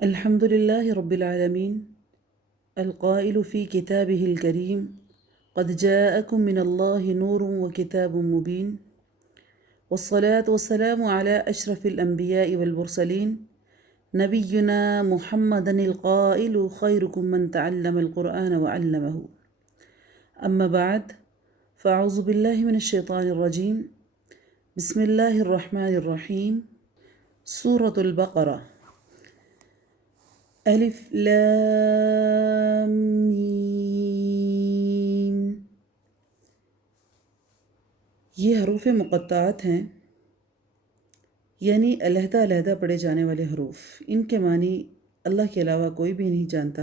الحمد لله رب العالمين القائل في كتابه الكريم قد جاءكم من الله نور وكتاب مبين والصلاة والسلام على أشرف الأنبياء والمرسلين نبينا محمد القائل خيركم من تعلم القرآن وعلمه أما بعد فأعوذ بالله من الشيطان الرجيم بسم الله الرحمن الرحيم سورة البقرة الف لام میم۔ یہ حروف مقطعات ہیں، یعنی علیحدہ علیحدہ پڑھے جانے والے حروف۔ ان کے معنی اللہ کے علاوہ کوئی بھی نہیں جانتا۔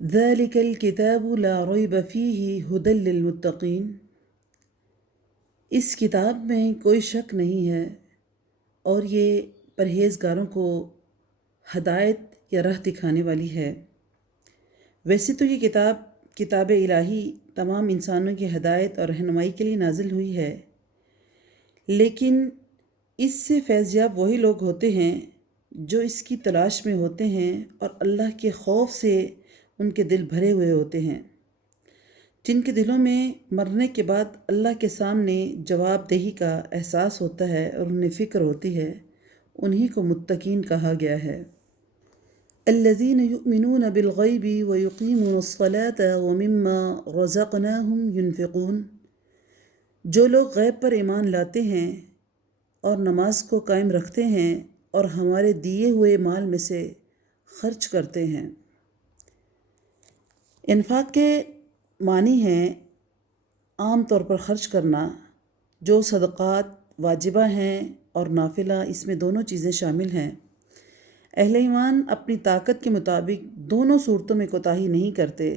ذالک الکتاب لا ریب فیہ ھدی للمتقین، اس کتاب میں کوئی شک نہیں ہے اور یہ پرہیزگاروں کو ہدایت یا راہ دکھانے والی ہے۔ ویسے تو یہ کتاب الہی تمام انسانوں کی ہدایت اور رہنمائی کے لیے نازل ہوئی ہے، لیکن اس سے فیضیاب وہی لوگ ہوتے ہیں جو اس کی تلاش میں ہوتے ہیں اور اللہ کے خوف سے ان کے دل بھرے ہوئے ہوتے ہیں، جن کے دلوں میں مرنے کے بعد اللہ کے سامنے جواب دہی کا احساس ہوتا ہے اور انہیں فکر ہوتی ہے، انہی کو متقین کہا گیا ہے۔ الذین یؤمنون بالغیب ویقیمون الصلاة ومما رزقناہم ینفقون، جو لوگ غیب پر ایمان لاتے ہیں اور نماز کو قائم رکھتے ہیں اور ہمارے دیے ہوئے مال میں سے خرچ کرتے ہیں۔ انفاق کے معنی ہیں عام طور پر خرچ کرنا، جو صدقات واجبہ ہیں اور نافلہ، اس میں دونوں چیزیں شامل ہیں۔ اہل ایمان اپنی طاقت کے مطابق دونوں صورتوں میں کوتاہی نہیں کرتے،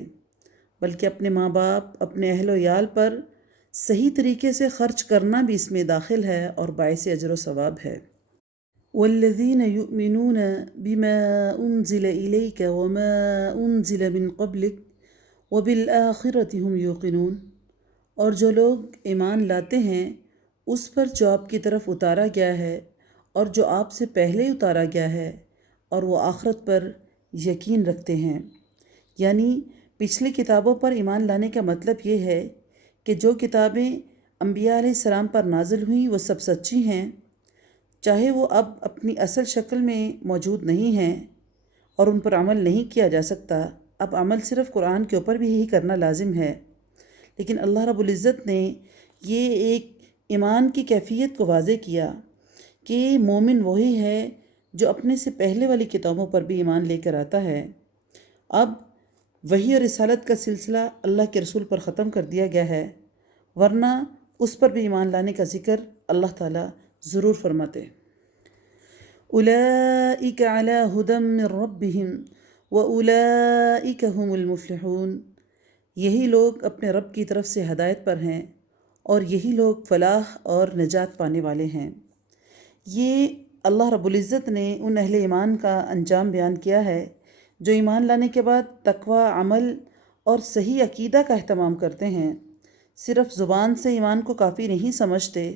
بلکہ اپنے ماں باپ، اپنے اہل و عیال پر صحیح طریقے سے خرچ کرنا بھی اس میں داخل ہے اور باعث اجر و ثواب ہے۔ والذین یؤمنون بما انزل الیک وما انزل من قبلک وبالآخرۃ ھم یوقنون، اور جو لوگ ایمان لاتے ہیں اس پر جو آپ کی طرف اتارا گیا ہے اور جو آپ سے پہلے اتارا گیا ہے، اور وہ آخرت پر یقین رکھتے ہیں۔ یعنی پچھلی کتابوں پر ایمان لانے کا مطلب یہ ہے کہ جو کتابیں انبیاء علیہ السلام پر نازل ہوئیں وہ سب سچی ہیں، چاہے وہ اب اپنی اصل شکل میں موجود نہیں ہیں اور ان پر عمل نہیں کیا جا سکتا۔ اب عمل صرف قرآن کے اوپر بھی ہی کرنا لازم ہے، لیکن اللہ رب العزت نے یہ ایک ایمان کی کیفیت کو واضح کیا کہ مومن وہی ہے جو اپنے سے پہلے والی کتابوں پر بھی ایمان لے کر آتا ہے۔ اب وحی اور رسالت کا سلسلہ اللہ کے رسول پر ختم کر دیا گیا ہے، ورنہ اس پر بھی ایمان لانے کا ذکر اللہ تعالیٰ ضرور فرماتے۔ اولئک علی ھدی من ربہم واولئک ھم المفلحون، یہی لوگ اپنے رب کی طرف سے ہدایت پر ہیں اور یہی لوگ فلاح اور نجات پانے والے ہیں۔ یہ اللہ رب العزت نے ان اہل ایمان کا انجام بیان کیا ہے جو ایمان لانے کے بعد تقوی، عمل اور صحیح عقیدہ کا اہتمام کرتے ہیں، صرف زبان سے ایمان کو کافی نہیں سمجھتے،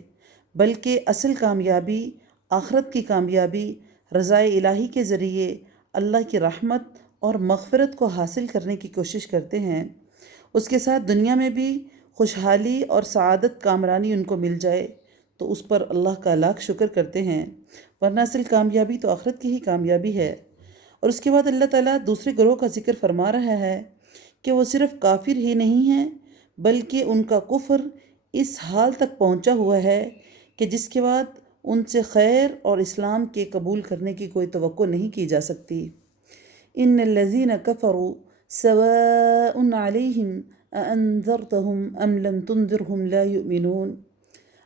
بلکہ اصل کامیابی، آخرت کی کامیابی رضائے الہی کے ذریعے اللہ کی رحمت اور مغفرت کو حاصل کرنے کی کوشش کرتے ہیں۔ اس کے ساتھ دنیا میں بھی خوشحالی اور سعادت، کامرانی ان کو مل جائے تو اس پر اللہ کا لاکھ شکر کرتے ہیں، ورنہ اصل کامیابی تو آخرت کی ہی کامیابی ہے۔ اور اس کے بعد اللہ تعالیٰ دوسرے گروہ کا ذکر فرما رہا ہے کہ وہ صرف کافر ہی نہیں ہیں بلکہ ان کا کفر اس حال تک پہنچا ہوا ہے کہ جس کے بعد ان سے خیر اور اسلام کے قبول کرنے کی کوئی توقع نہیں کی جا سکتی۔ ان الذین کفروا سواء علیہم اانذرتہم ام لم تنذرہم لا یؤمنون،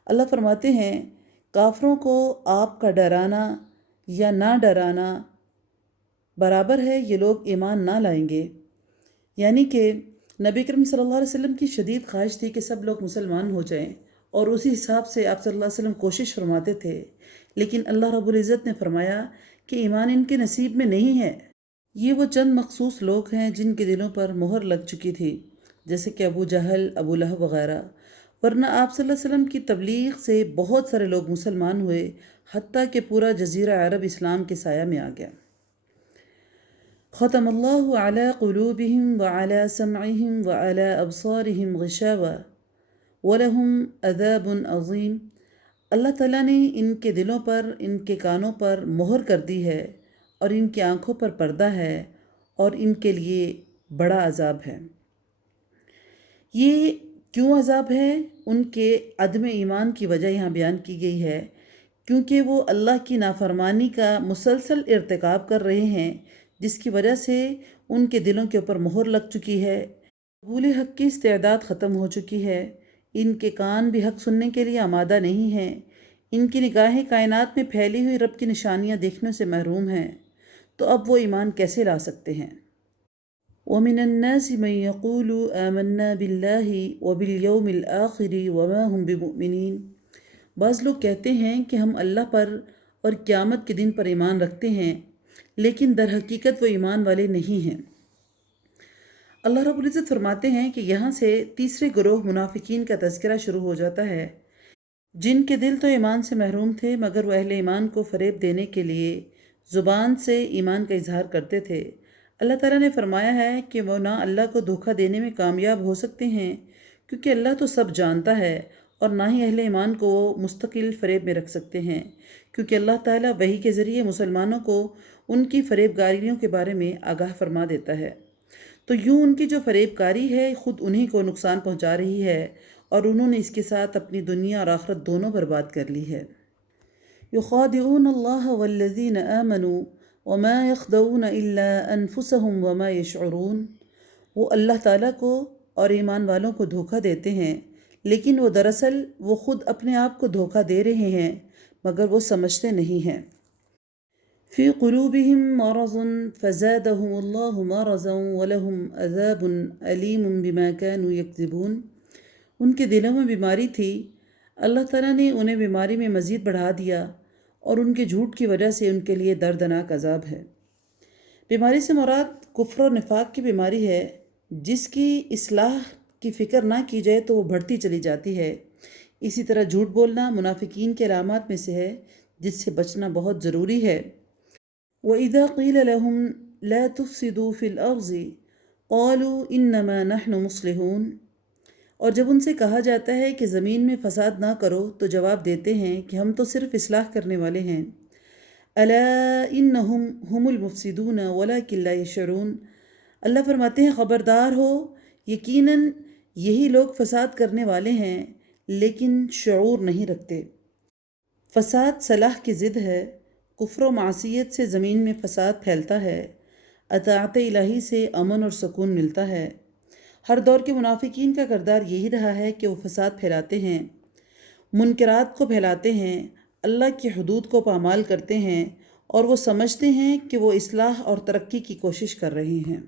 اللہ فرماتے ہیں کافروں کو آپ کا ڈرانا یا نہ ڈرانا برابر ہے، یہ لوگ ایمان نہ لائیں گے۔ یعنی کہ نبی کریم صلی اللہ علیہ وسلم کی شدید خواہش تھی کہ سب لوگ مسلمان ہو جائیں، اور اسی حساب سے آپ صلی اللہ علیہ وسلم کوشش فرماتے تھے، لیکن اللہ رب العزت نے فرمایا کہ ایمان ان کے نصیب میں نہیں ہے۔ یہ وہ چند مخصوص لوگ ہیں جن کے دلوں پر مہر لگ چکی تھی، جیسے کہ ابو جہل، ابو لہب وغیرہ، ورنہ آپ صلی اللہ علیہ وسلم کی تبلیغ سے بہت سارے لوگ مسلمان ہوئے، حتیٰ کہ پورا جزیرہ عرب اسلام کے سایہ میں آ گیا۔ ختم اللہ علی قلوبہم وعلی سمعہم وعلی ابصارہم غشاوہ ولہم عذاب عظیم۔ اللہ تعالیٰ نے ان کے دلوں پر، ان کے کانوں پر مہر کر دی ہے، اور ان کی آنکھوں پر پردہ ہے، اور ان کے لیے بڑا عذاب ہے۔ یہ کیوں عذاب ہے؟ ان کے عدم ایمان کی وجہ یہاں بیان کی گئی ہے، کیونکہ وہ اللہ کی نافرمانی کا مسلسل ارتکاب کر رہے ہیں، جس کی وجہ سے ان کے دلوں کے اوپر مہر لگ چکی ہے، قبول حق کی استعداد ختم ہو چکی ہے، ان کے کان بھی حق سننے کے لیے آمادہ نہیں ہیں، ان کی نگاہیں کائنات میں پھیلی ہوئی رب کی نشانیاں دیکھنے سے محروم ہیں، تو اب وہ ایمان کیسے لا سکتے ہیں؟ وَمِنَ النَّاسِ مَن يَقُولُ آمَنَّا بِاللَّهِ وَبِالْيَوْمِ الْآخِرِ وَمَا هُمْ بِمُؤْمِنِينَ۔ بعض لوگ کہتے ہیں کہ ہم اللہ پر اور قیامت کے دن پر ایمان رکھتے ہیں، لیکن در حقیقت وہ ایمان والے نہیں ہیں۔ اللہ رب العزت فرماتے ہیں کہ یہاں سے تیسرے گروہ منافقین کا تذکرہ شروع ہو جاتا ہے، جن کے دل تو ایمان سے محروم تھے، مگر وہ اہل ایمان کو فریب دینے کے لیے زبان سے ایمان کا اظہار کرتے تھے۔ اللہ تعالیٰ نے فرمایا ہے کہ وہ نہ اللہ کو دھوکہ دینے میں کامیاب ہو سکتے ہیں، کیونکہ اللہ تو سب جانتا ہے، اور نہ ہی اہل ایمان کو وہ مستقل فریب میں رکھ سکتے ہیں، کیونکہ اللہ تعالیٰ وحی کے ذریعے مسلمانوں کو ان کی فریب کاریوں کے بارے میں آگاہ فرما دیتا ہے۔ تو یوں ان کی جو فریب کاری ہے خود انہی کو نقصان پہنچا رہی ہے، اور انہوں نے اس کے ساتھ اپنی دنیا اور آخرت دونوں برباد کر لی ہے۔ یخادعون اللہ والذین آمنوا وما یخدعون الا انفسهم وما یشعرون۔ وہ اللہ تعالیٰ کو اور ایمان والوں کو دھوکہ دیتے ہیں، لیکن وہ دراصل وہ خود اپنے آپ کو دھوکہ دے رہے ہیں، مگر وہ سمجھتے نہیں ہیں۔ فی قلوبہم مرض فزادہم اللہ مرضا ولہم عذاب علیم بما كانوا یکذبون۔ ان کے دلوں میں بیماری تھی، اللہ تعالیٰ نے انہیں بیماری میں مزید بڑھا دیا، اور ان کے جھوٹ کی وجہ سے ان کے لیے دردناک عذاب ہے۔ بیماری سے مراد کفر و نفاق کی بیماری ہے، جس کی اصلاح کی فکر نہ کی جائے تو وہ بڑھتی چلی جاتی ہے۔ اسی طرح جھوٹ بولنا منافقین کے علامات میں سے ہے، جس سے بچنا بہت ضروری ہے۔ وَإِذَا قِيلَ لَهُمْ لَا تُفْسِدُوا فِي الْأَرْضِ قَالُوا إِنَّمَا نَحْنُ مُصْلِحُونَ۔ اور جب ان سے کہا جاتا ہے کہ زمین میں فساد نہ کرو، تو جواب دیتے ہیں کہ ہم تو صرف اصلاح کرنے والے ہیں۔ أَلَا إِنَّهُمْ هُمُ الْمُفْسِدُونَ وَلَكِنْ لَا يَشْعُرُونَ۔ اللہ فرماتے ہیں خبردار ہو، یقیناً یہی لوگ فساد کرنے والے ہیں، لیکن شعور نہیں رکھتے۔ فساد صلاح کی ضد ہے۔ کفر و معصیت سے زمین میں فساد پھیلتا ہے، اطاعت الہی سے امن اور سکون ملتا ہے۔ ہر دور کے منافقین کا کردار یہی رہا ہے کہ وہ فساد پھیلاتے ہیں، منکرات کو پھیلاتے ہیں، اللہ کی حدود کو پامال کرتے ہیں، اور وہ سمجھتے ہیں کہ وہ اصلاح اور ترقی کی کوشش کر رہے ہیں۔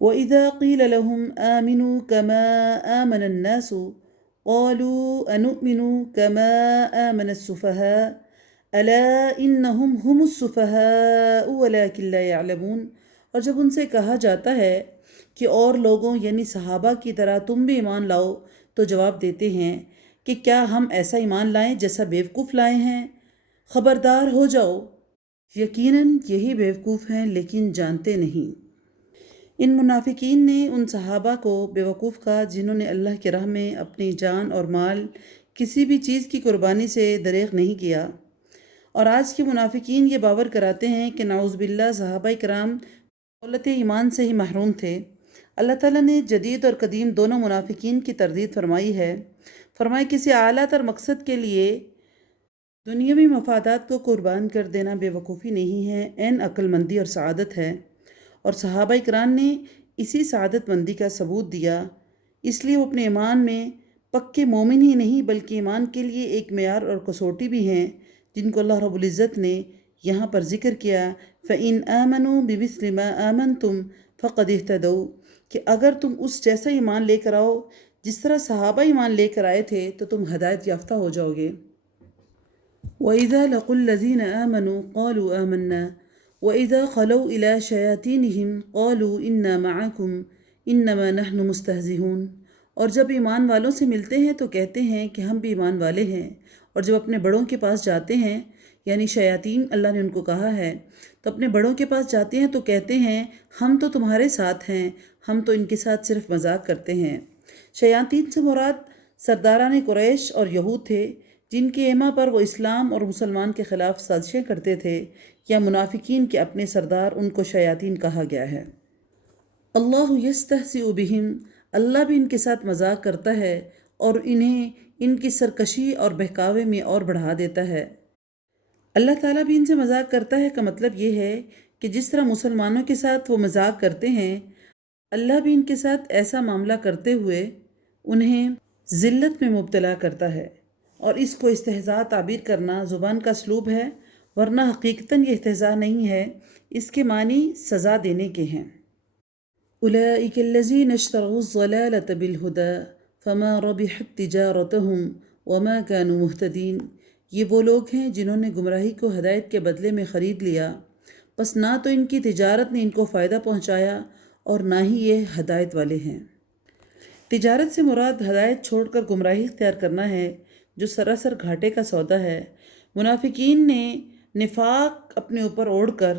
وَإِذَا قِيلَ لَهُمْ آمِنُوا كَمَا آمَنَ النَّاسُ قَالُوا أَنُؤْمِنُ كَمَا آمَنَ السُّفَهَاءُ أَلَا إِنَّهُمْ هُمُ السُّفَهَاءُ وَلَكِنْ لَا يَعْلَمُونَ۔ اور جب ان سے کہا جاتا ہے کہ اور لوگوں یعنی صحابہ کی طرح تم بھی ایمان لاؤ، تو جواب دیتے ہیں کہ کیا ہم ایسا ایمان لائیں جیسا بیوقوف لائے ہیں؟ خبردار ہو جاؤ، یقیناً یہی بیوقوف ہیں لیکن جانتے نہیں۔ ان منافقین نے ان صحابہ کو بیوقوف کہا جنہوں نے اللہ کی راہ میں اپنی جان اور مال کسی بھی چیز کی قربانی سے دریغ نہیں کیا، اور آج کے منافقین یہ باور کراتے ہیں کہ نعوذ باللہ صحابہ کرام دولت ایمان سے ہی محروم تھے۔ اللہ تعالیٰ نے جدید اور قدیم دونوں منافقین کی تردید فرمائی ہے۔ فرمایا کسی اعلیٰ تر مقصد کے لیے دنیاوی مفادات کو قربان کر دینا بے وقوفی نہیں ہے، عین عقل مندی اور سعادت ہے، اور صحابہ کرام نے اسی سعادت مندی کا ثبوت دیا۔ اس لیے وہ اپنے ایمان میں پکے مومن ہی نہیں بلکہ ایمان کے لیے ایک معیار اور کسوٹی بھی ہیں، جن کو اللہ رب العزت نے یہاں پر ذکر کیا، فَإِنْ آمَنُوا بِمِثْلِ مَا آمَنْتُمْ فَقَدِ اهْتَدَوْا، کہ اگر تم اس جیسا ایمان لے کر آؤ جس طرح صحابہ ایمان لے کر آئے تھے تو تم ہدایت یافتہ ہو جاؤ گے۔ وَإِذَا لَقُوا الَّذِينَ آمَنُوا قَالُوا آمَنَّا وَإِذَا خَلَوْا إِلَىٰ شَيَاطِينِهِمْ قَالُوا إِنَّا مَعَكُمْ إِنَّمَا نَحْنُ مُسْتَهْزِئُونَ۔ اور جب ایمان والوں سے ملتے ہیں تو کہتے ہیں کہ ہم بھی ایمان والے ہیں، اور جب اپنے بڑوں کے پاس جاتے ہیں، یعنی شیاطین اللہ نے ان کو کہا ہے، تو اپنے بڑوں کے پاس جاتے ہیں تو کہتے ہیں ہم تو تمہارے ساتھ ہیں، ہم تو ان کے ساتھ صرف مذاق کرتے ہیں۔ شیاطین سے مراد سرداران قریش اور یہود تھے، جن کے ایما پر وہ اسلام اور مسلمان کے خلاف سازشیں کرتے تھے، یا منافقین کے اپنے سردار، ان کو شیاطین کہا گیا ہے۔ اللہ یستہزئ بہم، اللہ بھی ان کے ساتھ مذاق کرتا ہے اور انہیں ان کی سرکشی اور بہکاوے میں اور بڑھا دیتا ہے۔ اللہ تعالیٰ بھی ان سے مذاق کرتا ہے کا مطلب یہ ہے کہ جس طرح مسلمانوں کے ساتھ وہ مذاق کرتے ہیں، اللہ بھی ان کے ساتھ ایسا معاملہ کرتے ہوئے انہیں ذلت میں مبتلا کرتا ہے، اور اس کو استہزاء تعبیر کرنا زبان کا اسلوب ہے، ورنہ حقیقتاً یہ استہزاء نہیں ہے، اس کے معنی سزا دینے کے ہیں۔ اولئک الذین اشتروا الضلالة بالہدى فما ربحت تجارتهم وما كانوا مہتدین، یہ وہ لوگ ہیں جنہوں نے گمراہی کو ہدایت کے بدلے میں خرید لیا، بس نہ تو ان کی تجارت نے ان کو فائدہ پہنچایا اور نہ ہی یہ ہدایت والے ہیں۔ تجارت سے مراد ہدایت چھوڑ کر گمراہی اختیار کرنا ہے، جو سراسر گھاٹے کا سودا ہے۔ منافقین نے نفاق اپنے اوپر اوڑھ کر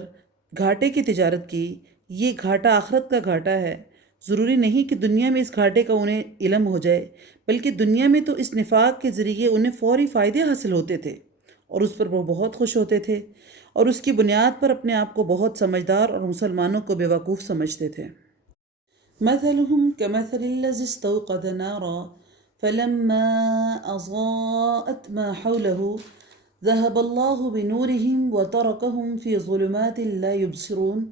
گھاٹے کی تجارت کی، یہ گھاٹا آخرت کا گھاٹا ہے۔ ضروری نہیں کہ دنیا میں اس گھاٹے کا انہیں علم ہو جائے، بلکہ دنیا میں تو اس نفاق کے ذریعے انہیں فوری فائدے حاصل ہوتے تھے، اور اس پر وہ بہت خوش ہوتے تھے، اور اس کی بنیاد پر اپنے آپ کو بہت سمجھدار اور مسلمانوں کو بیوقوف سمجھتے تھے۔ مثلهم كمثل الذي استوقد نارا فلما أضاءت ما حوله ذهب الله بنورهم وتركهم في ظلمات لا يبصرون۔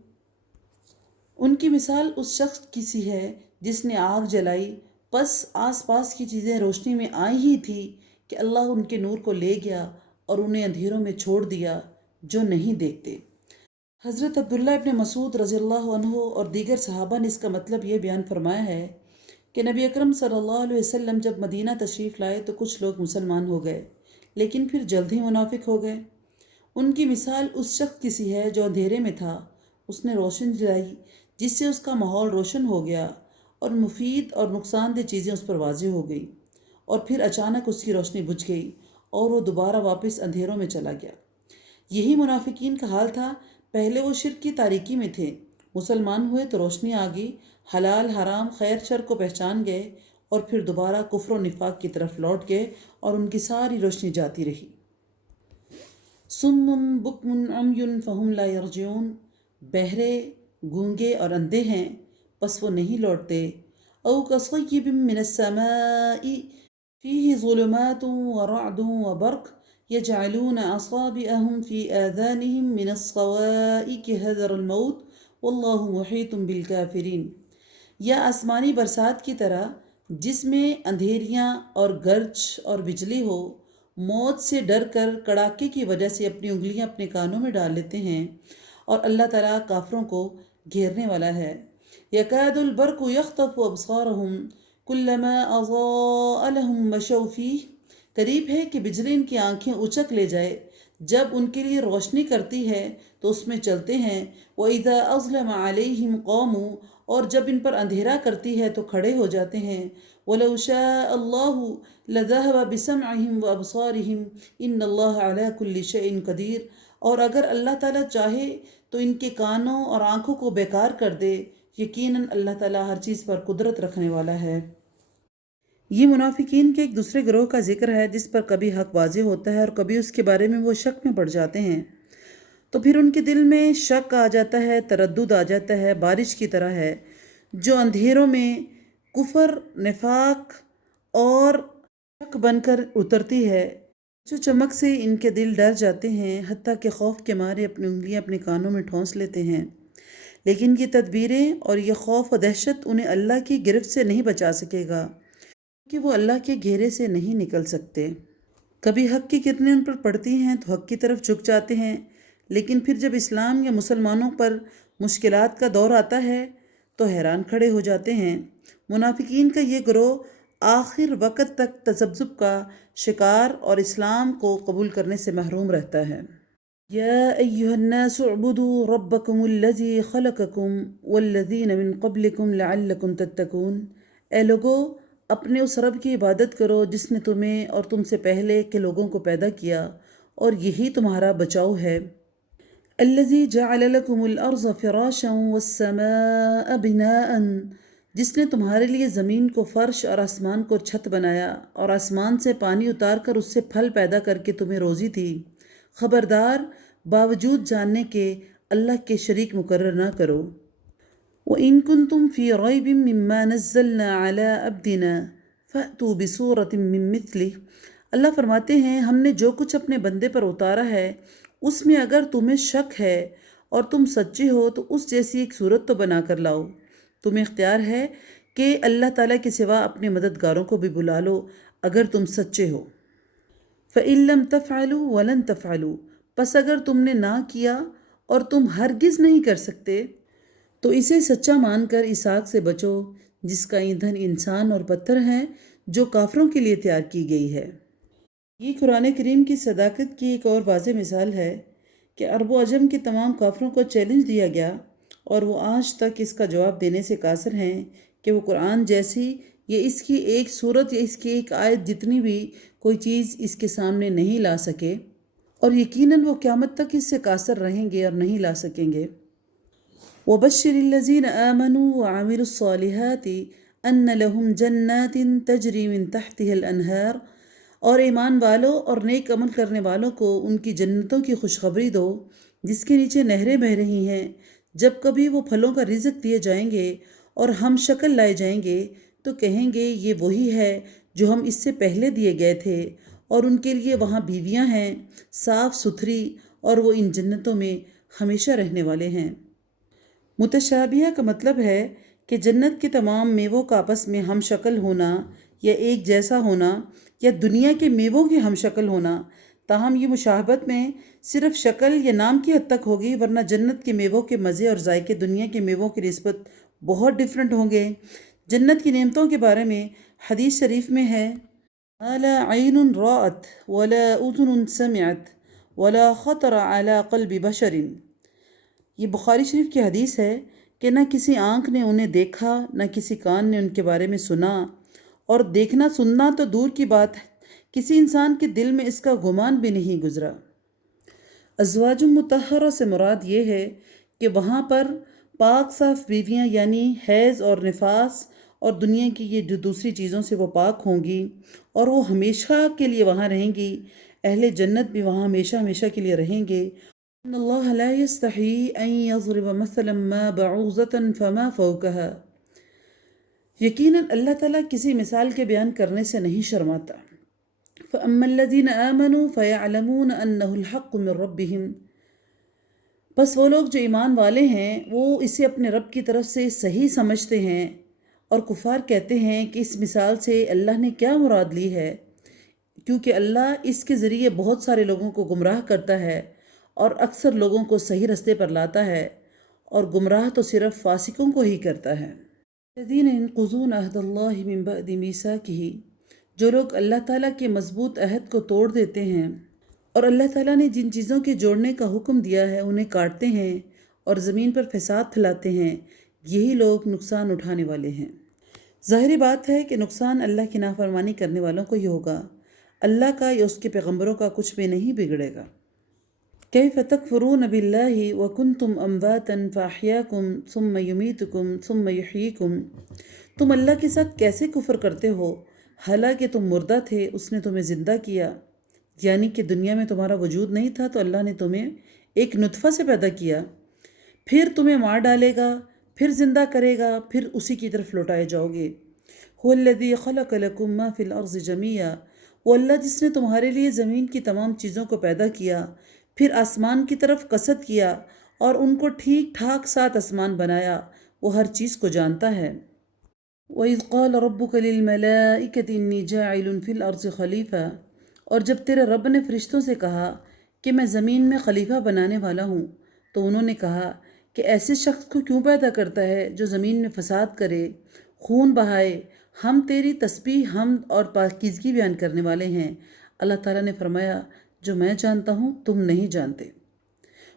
ان کی مثال اس شخص کی سی ہے جس نے آگ جلائی، پس آس پاس کی چیزیں روشنی میں آئی ہی تھی کہ اللہ ان کے نور کو لے گیا اور انہیں اندھیروں میں چھوڑ دیا جو نہیں دیکھتے۔ حضرت عبداللہ ابن مسعود رضی اللہ عنہ اور دیگر صحابہ نے اس کا مطلب یہ بیان فرمایا ہے کہ نبی اکرم صلی اللہ علیہ وسلم جب مدینہ تشریف لائے تو کچھ لوگ مسلمان ہو گئے، لیکن پھر جلد ہی منافق ہو گئے۔ ان کی مثال اس شخص کی سی ہے جو اندھیرے میں تھا، اس نے روشن جلائی جس سے اس کا ماحول روشن ہو گیا اور مفید اور نقصان دہ چیزیں اس پر واضح ہو گئی، اور پھر اچانک اس کی روشنی بجھ گئی اور وہ دوبارہ واپس اندھیروں میں چلا گیا۔ یہی منافقین کا حال تھا، پہلے وہ شرک کی تاریکی میں تھے، مسلمان ہوئے تو روشنی آ گئی، حلال حرام خیر شر کو پہچان گئے، اور پھر دوبارہ کفر و نفاق کی طرف لوٹ گئے اور ان کی ساری روشنی جاتی رہی۔ صم بکم عمی فہم لا یرجعون، بہرے، گونگے اور اندھے ہیں، پس وہ نہیں لوٹتے۔ او کصیب من السماء فیہ ظلمات ورعد وبرق یجعلون اصابعهم فی آذانهم من الصوائق حذر الموت واللہ محیط بالکافرین، یا آسمانی برسات کی طرح جس میں اندھیریاں اور گرج اور بجلی ہو، موت سے ڈر کر کڑاکے کی وجہ سے اپنی انگلیاں اپنے کانوں میں ڈال لیتے ہیں، اور اللہ تعالیٰ کافروں کو گھیرنے والا ہے۔ یکاد البرق یخطف ابصارهم کلما اضاء لهم مشوا فیہ، قریب ہے کہ بجلی ان کی آنکھیں اچک لے جائے، جب ان کے لیے روشنی کرتی ہے تو اس میں چلتے ہیں۔ وَإِذَا أَظْلَمَ عَلَيْهِمْ قَامُوا، اور جب ان پر اندھیرا کرتی ہے تو کھڑے ہو جاتے ہیں۔ وَلَوْ شَاءَ اللَّهُ لَذَهَبَ بِسَمْعِهِمْ وَأَبْصَارِهِمْ إِنَّ اللَّهَ عَلَى كُلِّ شَيْءٍ قَدِيرٌ، اور اگر اللہ تعالیٰ چاہے تو ان کے کانوں اور آنکھوں کو بیکار کر دے، یقیناً اللہ تعالیٰ ہر چیز پر قدرت رکھنے والا ہے۔ یہ منافقین کے ایک دوسرے گروہ کا ذکر ہے جس پر کبھی حق واضح ہوتا ہے اور کبھی اس کے بارے میں وہ شک میں پڑ جاتے ہیں، تو پھر ان کے دل میں شک آ جاتا ہے، تردد آ جاتا ہے، بارش کی طرح ہے جو اندھیروں میں کفر، نفاق اور شک بن کر اترتی ہے، جو چمک سے ان کے دل ڈر جاتے ہیں، حتیٰ کہ خوف کے مارے اپنی انگلیاں اپنے کانوں میں ٹھونس لیتے ہیں، لیکن یہ تدبیریں اور یہ خوف و دہشت انہیں اللہ کی گرفت سے نہیں بچا سکے گا، کہ وہ اللہ کے گھیرے سے نہیں نکل سکتے۔ کبھی حق کی کرنیں ان پر پڑتی ہیں تو حق کی طرف جھک جاتے ہیں، لیکن پھر جب اسلام یا مسلمانوں پر مشکلات کا دور آتا ہے تو حیران کھڑے ہو جاتے ہیں۔ منافقین کا یہ گروہ آخر وقت تک تذبذب کا شکار اور اسلام کو قبول کرنے سے محروم رہتا ہے۔ یا ایہا الناس اعبدوا ربکم الذی خلقکم والذین من قبلکم لعلکم تتقون، اے لوگو اپنے اس رب کی عبادت کرو جس نے تمہیں اور تم سے پہلے کے لوگوں کو پیدا کیا، اور یہی تمہارا بچاؤ ہے۔ الذی جعل لکم الارض فراشا والسماء بناء، جس نے تمہارے لیے زمین کو فرش اور آسمان کو چھت بنایا، اور آسمان سے پانی اتار کر اس سے پھل پیدا کر کے تمہیں روزی دی۔ خبردار، باوجود جاننے کے اللہ کے شریک مقرر نہ کرو۔ وَإِن كُنتُم فِي رَيْبٍ مِّمَّا نَزَّلْنَا عَلَىٰ عَبْدِنَا فَأْتُوا بِسُورَةٍ مِّن مِّثْلِهِ، اللہ فرماتے ہیں ہم نے جو کچھ اپنے بندے پر اتارا ہے اس میں اگر تمہیں شک ہے اور تم سچے ہو تو اس جیسی ایک صورت تو بنا کر لاؤ۔ تمہیں اختیار ہے کہ اللہ تعالیٰ کے سوا اپنے مددگاروں کو بھی بلا لو اگر تم سچے ہو۔ فَإِن لَّمْ تَفْعَلُوا وَلَن تَفْعَلُوا، پس اگر تم نے نہ کیا اور تم ہرگز نہیں کر سکتے تو اسے سچا مان کر اس آگ سے بچو جس کا ایندھن انسان اور پتھر ہیں، جو کافروں کے لیے تیار کی گئی ہے۔ یہ قرآن کریم کی صداقت کی ایک اور واضح مثال ہے کہ عرب و عجم کے تمام کافروں کو چیلنج دیا گیا اور وہ آج تک اس کا جواب دینے سے قاصر ہیں کہ وہ قرآن جیسی یا اس کی ایک صورت یا اس کی ایک آیت جتنی بھی کوئی چیز اس کے سامنے نہیں لا سکے، اور یقیناً وہ قیامت تک اس سے قاصر رہیں گے اور نہیں لا سکیں گے۔ وَبَشِّرِ الَّذِينَ آمَنُوا وَعَمِلُوا الصَّالِحَاتِ أَنَّ لَهُمْ جَنَّاتٍ تَجْرِي مِن تَحْتِهَا الْأَنْهَارُ، اور ایمان والوں اور نیک عمل کرنے والوں کو ان کی جنتوں کی خوشخبری دو جس کے نیچے نہریں بہہ رہی ہیں، جب کبھی وہ پھلوں کا رزق دیے جائیں گے اور ہم شکل لائے جائیں گے تو کہیں گے یہ وہی ہے جو ہم اس سے پہلے دیے گئے تھے، اور ان کے لیے وہاں بیویاں ہیں صاف ستھری، اور وہ ان جنتوں میں ہمیشہ رہنے والے ہیں۔ متشابہہ کا مطلب ہے کہ جنت کے تمام میووں کا آپس میں ہم شکل ہونا یا ایک جیسا ہونا، یا دنیا کے میووں کے ہم شکل ہونا، تاہم یہ مشابہت میں صرف شکل یا نام کی حد تک ہوگی، ورنہ جنت کے میووں کے مزے اور ذائقے دنیا کے میووں کی نسبت بہت ڈیفرنٹ ہوں گے۔ جنت کی نعمتوں کے بارے میں حدیث شریف میں ہے مَا لَا عَيْنٌ رَأَتْ وَلَا أُذُنٌ سَمِعَتْ وَلَا خَطَرَ عَلَىٰ قَلْبِ بَشَرٍ، یہ بخاری شریف کی حدیث ہے کہ نہ کسی آنکھ نے انہیں دیکھا، نہ کسی کان نے ان کے بارے میں سنا، اور دیکھنا سننا تو دور کی بات ہے، کسی انسان کے دل میں اس کا گمان بھی نہیں گزرا۔ ازواج مطہرہ سے مراد یہ ہے کہ وہاں پر پاک صاف بیویاں یعنی حیض اور نفاس اور دنیا کی یہ جو دوسری چیزوں سے وہ پاک ہوں گی، اور وہ ہمیشہ کے لیے وہاں رہیں گی۔ اہل جنت بھی وہاں ہمیشہ ہمیشہ کے لیے رہیں گے۔ ان اللہ لا یستحی ان یضرب مثلا ما بعوضة فما فوقها، یقیناً اللہ تعالیٰ کسی مثال کے بیان کرنے سے نہیں شرماتا۔ فاما الذین آمنوا فیعلمون انہ الحق من ربہم، بس وہ لوگ جو ایمان والے ہیں وہ اسے اپنے رب کی طرف سے صحیح سمجھتے ہیں، اور کفار کہتے ہیں کہ اس مثال سے اللہ نے کیا مراد لی ہے، کیونکہ اللہ اس کے ذریعے بہت سارے لوگوں کو گمراہ کرتا ہے اور اکثر لوگوں کو صحیح رستے پر لاتا ہے، اور گمراہ تو صرف فاسقوں کو ہی کرتا ہے۔ الذین ينقضون عہد اللہ من بعد میثاقہ، جو لوگ اللہ تعالیٰ کے مضبوط عہد کو توڑ دیتے ہیں اور اللہ تعالیٰ نے جن چیزوں کے جوڑنے کا حکم دیا ہے انہیں کاٹتے ہیں اور زمین پر فساد پھیلاتے ہیں، یہی لوگ نقصان اٹھانے والے ہیں۔ ظاہری بات ہے کہ نقصان اللہ کی نافرمانی کرنے والوں کو ہی ہوگا، اللہ کا یا اس کے پیغمبروں کا کچھ بھی نہیں بگڑے گا۔ کیف تکفرون باللہ وکنتم امواتا فاحیاکم ثم یمیتکم ثم یحییکم، تم اللہ کے ساتھ کیسے کفر کرتے ہو حالانکہ تم مردہ تھے، اس نے تمہیں زندہ کیا، یعنی کہ دنیا میں تمہارا وجود نہیں تھا تو اللہ نے تمہیں ایک نطفہ سے پیدا کیا، پھر تمہیں مار ڈالے گا، پھر زندہ کرے گا، پھر اسی کی طرف لوٹائے جاؤ گے۔ هو الذی خلق لکم ما فی الارض جمیعا، وہ اللہ جس نے تمہارے لیے زمین کی تمام چیزوں کو پیدا کیا، پھر آسمان کی طرف قصد کیا اور ان کو ٹھیک ٹھاک سات آسمان بنایا، وہ ہر چیز کو جانتا ہے۔ وَإِذْ قَالَ رَبُّكَ لِلْمَلَائِكَةِ إِنِّي جَاعِلٌ فِي الْأَرْضِ خَلِيفَةً، اور جب تیرے رب نے فرشتوں سے کہا کہ میں زمین میں خلیفہ بنانے والا ہوں، تو انہوں نے کہا کہ ایسے شخص کو کیوں پیدا کرتا ہے جو زمین میں فساد کرے، خون بہائے، ہم تیری تسبیح، حمد اور پاکیزگی بیان کرنے والے ہیں۔ اللہ تعالیٰ نے فرمایا جو میں جانتا ہوں تم نہیں جانتے۔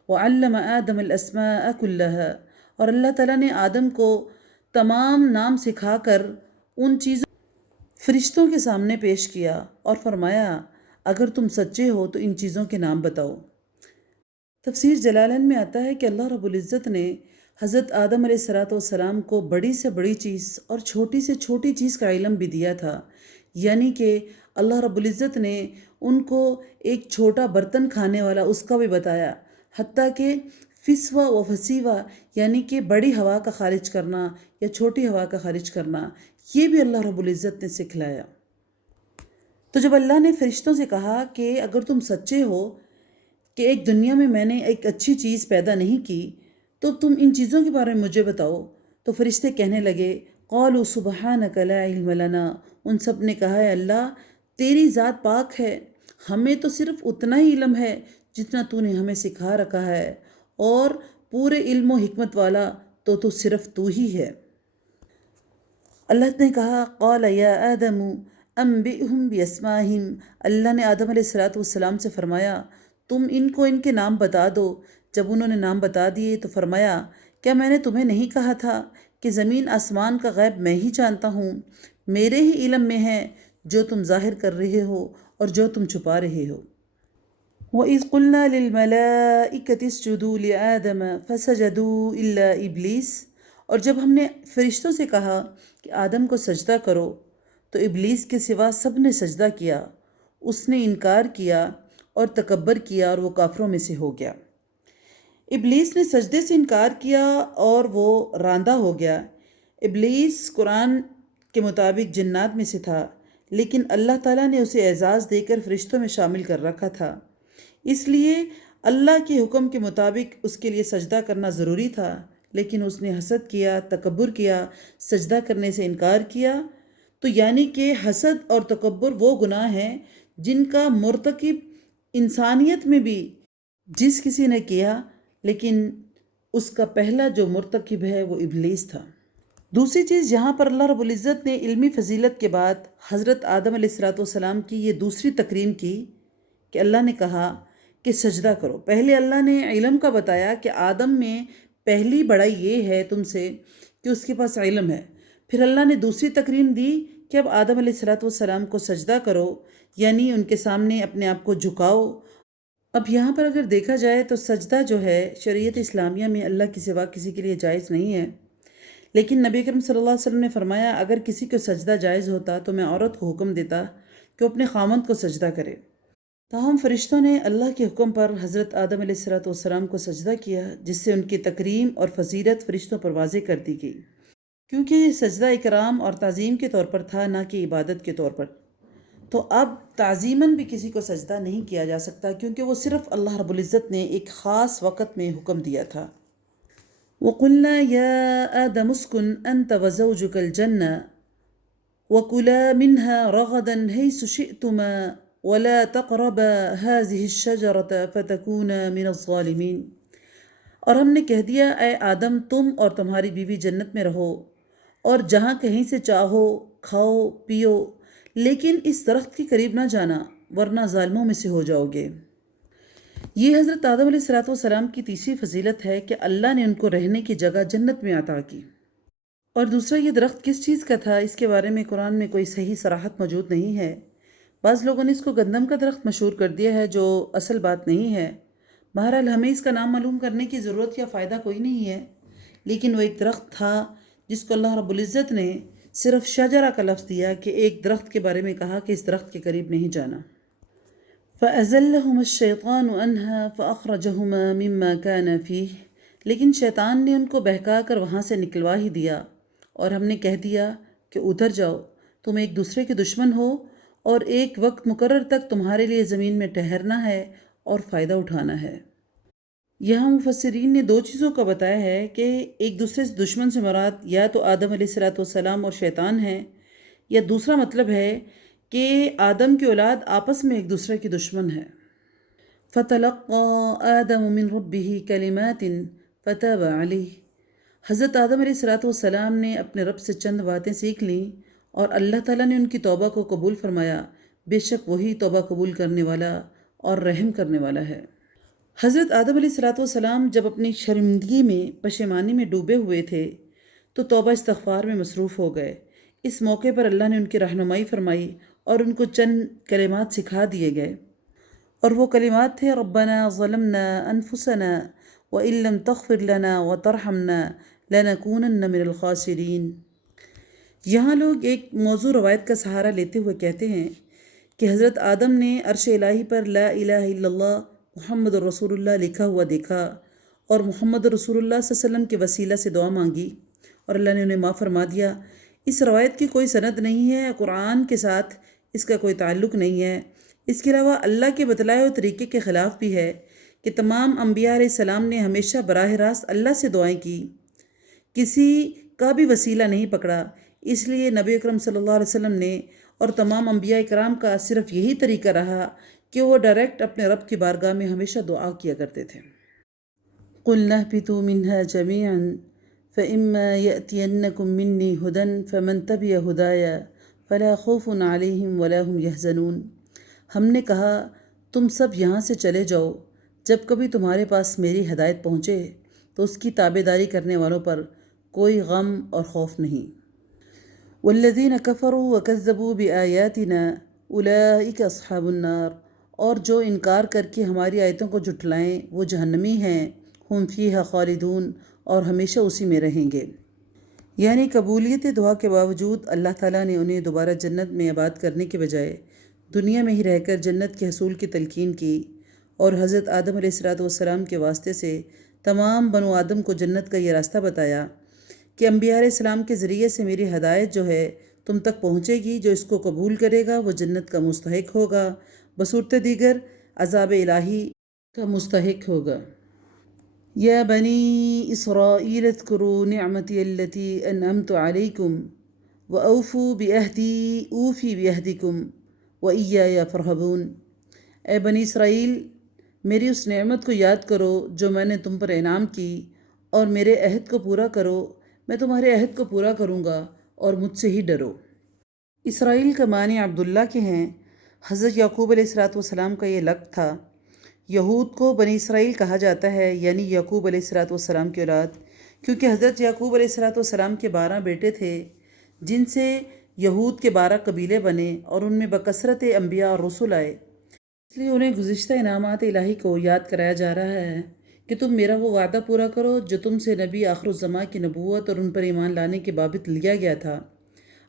وَعَلَّمَ آدَمَ الْأَسْمَاءَ كُلَّهَا، اور اللہ تعالیٰ نے آدم کو تمام نام سکھا کر ان چیزوں فرشتوں کے سامنے پیش کیا اور فرمایا اگر تم سچے ہو تو ان چیزوں کے نام بتاؤ۔ تفسیر جلالین میں آتا ہے کہ اللہ رب العزت نے حضرت آدم علیہ السلام کو بڑی سے بڑی چیز اور چھوٹی سے چھوٹی چیز کا علم بھی دیا تھا، یعنی کہ اللہ رب العزت نے ان کو ایک چھوٹا برتن کھانے والا اس کا بھی بتایا، حتیٰ کہ فسوہ و فسیوہ یعنی کہ بڑی ہوا کا خارج کرنا یا چھوٹی ہوا کا خارج کرنا، یہ بھی اللہ رب العزت نے سکھلایا۔ تو جب اللہ نے فرشتوں سے کہا کہ اگر تم سچے ہو کہ ایک دنیا میں نے ایک اچھی چیز پیدا نہیں کی تو تم ان چیزوں کے بارے میں مجھے بتاؤ، تو فرشتے کہنے لگے قالوا سبحانک لا علم لنا، ان سب نے کہا ہے اللہ تیری ذات پاک ہے، ہمیں تو صرف اتنا ہی علم ہے جتنا تو نے ہمیں سکھا رکھا ہے، اور پورے علم و حکمت والا تو صرف تو ہی ہے۔ اللہ نے کہا قال یا آدم انبئہم باسمائہم، اللہ نے آدم علیہ السلام سے فرمایا تم ان کو ان کے نام بتا دو۔ جب انہوں نے نام بتا دیے تو فرمایا کیا میں نے تمہیں نہیں کہا تھا کہ زمین آسمان کا غیب میں ہی جانتا ہوں، میرے ہی علم میں ہے جو تم ظاہر کر رہے ہو اور جو تم چھپا رہے ہو۔ وَإِذْ قُلْنَا لِلْمَلَائِكَةِ اسْجُدُوا لِآدَمَ فَسَجَدُوا إِلَّا إِبْلِيسَ، اور جب ہم نے فرشتوں سے کہا کہ آدم کو سجدہ کرو تو ابلیس کے سوا سب نے سجدہ کیا، اس نے انکار کیا اور تکبر کیا اور وہ کافروں میں سے ہو گیا۔ ابلیس نے سجدے سے انکار کیا اور وہ راندہ ہو گیا۔ ابلیس قرآن کے مطابق جنات میں سے تھا، لیکن اللہ تعالیٰ نے اسے اعزاز دے کر فرشتوں میں شامل کر رکھا تھا، اس لیے اللہ کے حکم کے مطابق اس کے لیے سجدہ کرنا ضروری تھا، لیکن اس نے حسد کیا، تکبر کیا، سجدہ کرنے سے انکار کیا۔ تو یعنی کہ حسد اور تکبر وہ گناہ ہیں جن کا مرتکب انسانیت میں بھی جس کسی نے کیا، لیکن اس کا پہلا جو مرتکب ہے وہ ابلیس تھا۔ دوسری چیز یہاں پر اللہ رب العزت نے علمی فضیلت کے بعد حضرت آدم علیہ السلام کی یہ دوسری تکریم کی کہ اللہ نے کہا کہ سجدہ کرو۔ پہلے اللہ نے علم کا بتایا کہ آدم میں پہلی بڑائی یہ ہے تم سے کہ اس کے پاس علم ہے، پھر اللہ نے دوسری تکریم دی کہ اب آدم علیہ السلام کو سجدہ کرو، یعنی ان کے سامنے اپنے آپ کو جھکاؤ۔ اب یہاں پر اگر دیکھا جائے تو سجدہ جو ہے شریعت اسلامیہ میں اللہ کے سوا کسی کے لیے جائز نہیں ہے، لیکن نبی اکرم صلی اللہ علیہ وسلم نے فرمایا اگر کسی کو سجدہ جائز ہوتا تو میں عورت کو حکم دیتا کہ وہ اپنے خامند کو سجدہ کرے۔ تاہم فرشتوں نے اللہ کے حکم پر حضرت آدم علیہ السلام کو سجدہ کیا، جس سے ان کی تکریم اور فضیلت فرشتوں پر واضح کر دی گئی، کیونکہ یہ سجدہ اکرام اور تعظیم کے طور پر تھا، نہ کہ عبادت کے طور پر۔ تو اب تعظیماً بھی کسی کو سجدہ نہیں کیا جا سکتا، کیونکہ وہ صرف اللہ رب العزت نے ایک خاص وقت میں حکم دیا تھا۔ وَقُلْنَا يَا آدَمُ اسْكُنْ أَنْتَ وَزَوْجُكَ الْجَنَّةَ وَكُلَا مِنْهَا رَغَدًا حَيْثُ شِئْتُمَا وَلَا تَقْرَبَا هَٰذِهِ الشَّجَرَةَ فَتَكُونَا مِنَ الظَّالِمِينَ، اور ہم نے کہہ دیا اے آدم تم اور تمہاری بیوی جنت میں رہو اور جہاں کہیں سے چاہو کھاؤ پیو، لیکن اس درخت کے قریب نہ جانا ورنہ ظالموں میں سے ہو جاؤ گے۔ یہ حضرت آدم علیہ السلام کی تیسری فضیلت ہے کہ اللہ نے ان کو رہنے کی جگہ جنت میں عطا کی۔ اور دوسرا یہ درخت کس چیز کا تھا اس کے بارے میں قرآن میں کوئی صحیح صراحت موجود نہیں ہے۔ بعض لوگوں نے اس کو گندم کا درخت مشہور کر دیا ہے، جو اصل بات نہیں ہے۔ بہرحال ہمیں اس کا نام معلوم کرنے کی ضرورت یا فائدہ کوئی نہیں ہے، لیکن وہ ایک درخت تھا جس کو اللہ رب العزت نے صرف شجرہ کا لفظ دیا کہ ایک درخت کے بارے میں کہا کہ اس درخت کے قریب نہیں جانا۔ فَأَزَلَّهُمَا الشَّيْطَانُ عَنْهَا فَأَخْرَجَهُمَا مِمَّا كَانَ فِيهِ، لیکن شیطان نے ان کو بہکا کر وہاں سے نکلوا ہی دیا، اور ہم نے کہہ دیا کہ اتر جاؤ، تم ایک دوسرے کے دشمن ہو اور ایک وقت مقرر تک تمہارے لیے زمین میں ٹھہرنا ہے اور فائدہ اٹھانا ہے۔ یہاں مفسرین نے دو چیزوں کا بتایا ہے کہ ایک دوسرے سے دشمن سے مراد یا تو آدم علیہ السلام اور شیطان ہے، یا دوسرا مطلب ہے کہ آدم کی اولاد آپس میں ایک دوسرے کی دشمن ہے۔ فَتَلَقَّى آدَمُ مِن رَبِّهِ كَلِمَاتٍ فَتَابَ عَلَيْهِ، حضرت آدم علیہ السلام نے اپنے رب سے چند باتیں سیکھ لیں اور اللہ تعالیٰ نے ان کی توبہ کو قبول فرمایا، بے شک وہی توبہ قبول کرنے والا اور رحم کرنے والا ہے۔ حضرت آدم علیہ السلام جب اپنی شرمندگی میں پشیمانی میں ڈوبے ہوئے تھے تو توبہ استغفار میں مصروف ہو گئے، اس موقع پر اللہ نے ان کی رہنمائی فرمائی اور ان کو چند کلمات سکھا دیے گئے، اور وہ کلمات تھے ربنا ظلمنا انفسنا وان لم تغفر لنا وترحمنا لنکونن من الخاسرین۔ یہاں لوگ ایک موضوع روایت کا سہارا لیتے ہوئے کہتے ہیں کہ حضرت آدم نے عرش الہی پر لا الہ الا اللہ محمد رسول اللہ لکھا ہوا دیکھا، اور محمد رسول اللہ صلی اللہ علیہ وسلم کے وسیلہ سے دعا مانگی اور اللہ نے انہیں معاف فرما دیا۔ اس روایت کی کوئی سند نہیں ہے، قرآن کے ساتھ اس کا کوئی تعلق نہیں ہے۔ اس کے علاوہ اللہ کے بتلائے ہوئے طریقے کے خلاف بھی ہے کہ تمام انبیاء علیہ السلام نے ہمیشہ براہ راست اللہ سے دعائیں کی، کسی کا بھی وسیلہ نہیں پکڑا۔ اس لیے نبی اکرم صلی اللہ علیہ وسلم نے اور تمام انبیاء کرام کا صرف یہی طریقہ رہا کہ وہ ڈائریکٹ اپنے رب کی بارگاہ میں ہمیشہ دعا کیا کرتے تھے۔ قُلْنَا اهْبِطُوا مِنْهَا جَمِيعًا فَإِمَّا يَأْتِيَنَّكُم مِّنِّي هُدًى فَمَن تَبِعَ هُدَايَ فَلَا خَوْفٌ عَلَيْهِمْ وَلَا هُمْ يَحْزَنُونَ۔ ہم نے کہا تم سب یہاں سے چلے جاؤ، جب کبھی تمہارے پاس میری ہدایت پہنچے تو اس کی تابعداری کرنے والوں پر کوئی غم اور خوف نہیں۔ والذین کفروا وکذبوا بآیاتنا اولئک اصحاب النار، اور جو انکار کر کے ہماری آیتوں کو جھٹلائیں وہ جہنمی ہیں، ہم فیہا خالدون، اور ہمیشہ اسی میں رہیں گے۔ یعنی قبولیت دعا کے باوجود اللہ تعالیٰ نے انہیں دوبارہ جنت میں آباد کرنے کے بجائے دنیا میں ہی رہ کر جنت کے حصول کی تلقین کی، اور حضرت آدم علیہ السلام کے واسطے سے تمام بنو آدم کو جنت کا یہ راستہ بتایا کہ انبیاء علیہ السلام کے ذریعے سے میری ہدایت جو ہے تم تک پہنچے گی، جو اس کو قبول کرے گا وہ جنت کا مستحق ہوگا، بصورت دیگر عذاب الہی کا مستحق ہوگا۔ یا بنی اسرائیل اذکروا نعمتی التی انعمت علیکم واوفوا بعہدی اوفی بعہدکم وایای فارہبون۔ اے بنی اسرائیل، میری اس نعمت کو یاد کرو جو میں نے تم پر انعام کی، اور میرے عہد کو پورا کرو، میں تمہارے عہد کو پورا کروں گا، اور مجھ سے ہی ڈرو۔ اسرائیل کا معنی عبداللہ کے ہیں۔ حضرت یعقوب علیہ السلام کا یہ لقب تھا۔ یہود کو بنی اسرائیل کہا جاتا ہے، یعنی یعقوب علیہ السلام کی اولاد، کیونکہ حضرت یعقوب علیہ السلام کے 12 بیٹے تھے، جن سے یہود کے 12 قبیلے بنے، اور ان میں بکثرت انبیاء اور رسول آئے۔ اس لیے انہیں گزشتہ انعامات الہی کو یاد کرایا جا رہا ہے کہ تم میرا وہ وعدہ پورا کرو جو تم سے نبی آخر الزماں کی نبوت اور ان پر ایمان لانے کے بابت لیا گیا تھا۔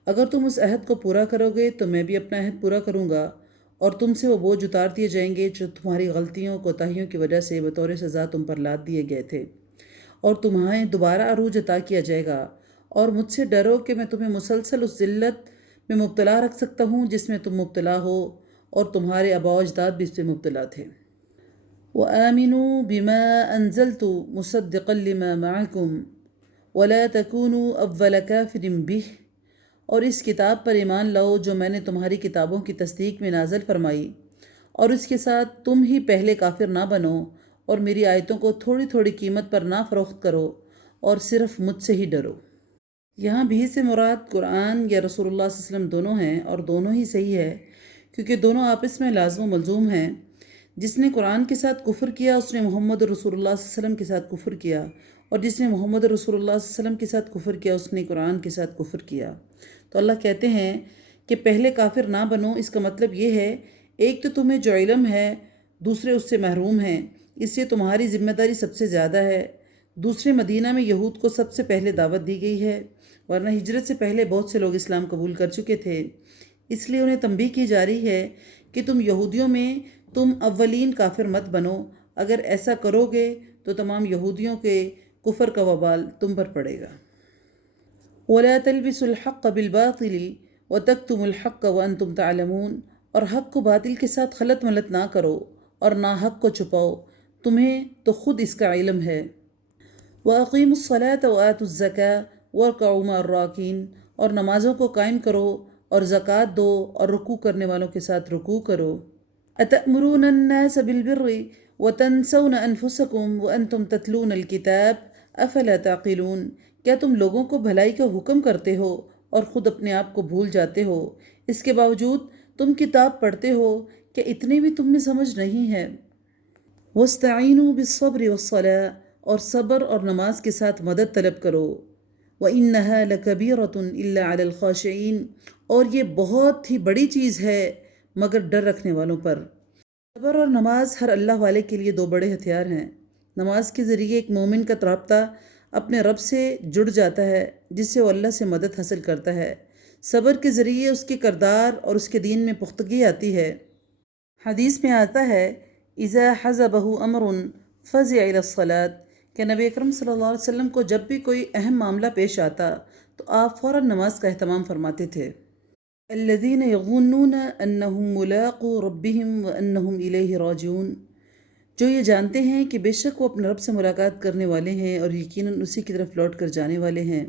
اگر تم اس عہد کو پورا کرو گے تو میں بھی اپنا عہد پورا کروں گا، اور تم سے وہ بوجھ اتار دیے جائیں گے جو تمہاری غلطیوں کوتاہیوں کی وجہ سے بطور سزا تم پر لاد دیے گئے تھے، اور تمہیں دوبارہ عروج عطا کیا جائے گا۔ اور مجھ سے ڈرو کہ میں تمہیں مسلسل اس ذلت میں مبتلا رکھ سکتا ہوں جس میں تم مبتلا ہو، اور تمہارے آباء و اجداد بھی اس میں مبتلا تھے۔ وَآمِنُوا بِمَا أَنزَلْتُ مُصَدِّقًا لِمَا مَعَكُمْ وَلَا تَكُونُوا أَوَّلَ كَافِرٍ بِهِ، اور اس کتاب پر ایمان لاؤ جو میں نے تمہاری کتابوں کی تصدیق میں نازل فرمائی، اور اس کے ساتھ تم ہی پہلے کافر نہ بنو، اور میری آیتوں کو تھوڑی تھوڑی قیمت پر نہ فروخت کرو، اور صرف مجھ سے ہی ڈرو۔ یہاں بھی سے مراد قرآن یا رسول اللہ صلی اللہ علیہ وسلم دونوں ہیں، اور دونوں ہی صحیح ہے، کیونکہ دونوں آپس میں لازم و ملزوم ہیں۔ جس نے قرآن کے ساتھ کفر کیا اس نے محمد رسول اللہ صلی اللہ علیہ وسلم کے ساتھ کفر کیا، اور جس نے محمد رسول اللہ صلی اللہ علیہ وسلم کے ساتھ کفر کیا اس نے قرآن کے ساتھ کفر کیا۔ تو اللہ کہتے ہیں کہ پہلے کافر نہ بنو، اس کا مطلب یہ ہے ایک تو تمہیں جو علم ہے دوسرے اس سے محروم ہیں، اس لیے تمہاری ذمہ داری سب سے زیادہ ہے۔ دوسرے مدینہ میں یہود کو سب سے پہلے دعوت دی گئی ہے، ورنہ ہجرت سے پہلے بہت سے لوگ اسلام قبول کر چکے تھے، اس لیے انہیں تنبیہ کی جا رہی ہے کہ تم یہودیوں میں تم اولین کافر مت بنو، اگر ایسا کرو گے تو تمام یہودیوں کے کفر کا وبال تم پر پڑے گا۔ وَلَا تَلْبِسُوا الْحَقَّ بِالْبَاطِلِ وَتَكْتُمُوا الْحَقَّ وَأَنْتُمْ تَعْلَمُونَ، اور حق کو باطل کے ساتھ خلط ملط نہ کرو اور ناحق کو چھپاؤ، تمہیں تو خود اس کا علم ہے۔ وَأَقِيمُوا الصَّلَاةَ وَآتُوا الزَّكَاةَ وَارْكَعُوا مَعَ الرَّاكِعِينَ، اور نمازوں کو قائم کرو اور زکوٰۃ دو اور رکوع کرنے والوں کے ساتھ رکوع کرو۔ أَتَأْمُرُونَ النَّاسَ بِالْبِرِّ وَتَنْسَوْنَ أَنفُسَكُمْ وَأَنْتُمْ تَتْلُونَ الْكِتَابَ أَفَلَا تَعْقِلُونَ، کیا تم لوگوں کو بھلائی کا حکم کرتے ہو اور خود اپنے آپ کو بھول جاتے ہو؟ اس کے باوجود تم کتاب پڑھتے ہو، کہ اتنی بھی تم میں سمجھ نہیں ہے؟ وَاسْتَعِينُوا بِالصَّبْرِ وَالصَّلَاةِ، اور صبر اور نماز کے ساتھ مدد طلب کرو۔ وَإِنَّهَا لَكَبِيرَةٌ إِلَّا عَلَى الْخَاشِعِينَ، اور یہ بہت ہی بڑی چیز ہے مگر ڈر رکھنے والوں پر۔ صبر اور نماز ہر اللہ والے کے لیے دو بڑے ہتھیار ہیں۔ نماز کے ذریعے ایک مومن کا رابطہ اپنے رب سے جڑ جاتا ہے جس سے وہ اللہ سے مدد حاصل کرتا ہے۔ صبر کے ذریعے اس کے کردار اور اس کے دین میں پختگی آتی ہے۔ حدیث میں آتا ہے اذا حزبہ امر فزع الی الصلاۃ، کہ نبی اکرم صلی اللہ علیہ وسلم کو جب بھی کوئی اہم معاملہ پیش آتا تو آپ فوراً نماز کا اہتمام فرماتے تھے۔ الذین یظنون انہم ملاقو ربہم وانہم الیہ راجعون، جو یہ جانتے ہیں کہ بے شک وہ اپنے رب سے ملاقات کرنے والے ہیں اور یقیناً اسی کی طرف لوٹ کر جانے والے ہیں۔